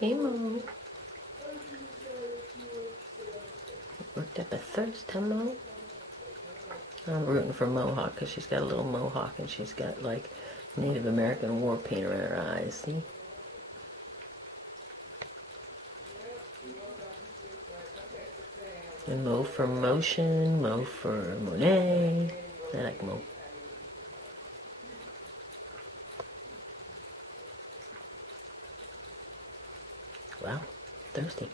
Hey, Mo. Worked up a thirst, huh, Mo? I'm rooting for Mohawk because she's got a little mohawk and she's got like Native American war paint around her eyes. See? And Mo for Motion, Mo for Monet. I like Mo. Wow, thirsty.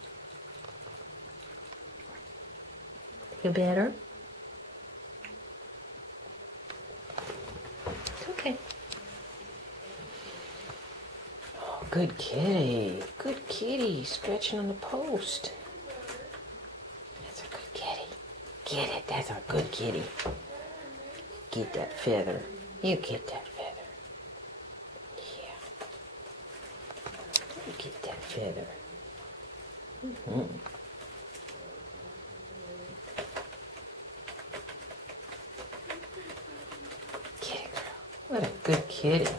Feel better? It's okay. Oh, good kitty. Good kitty. Stretching on the post. That's a good kitty. Get it. That's a good kitty. Get that feather. You get that feather. Yeah. You get that feather. Mm-hmm. Kitty girl. What a good kitty.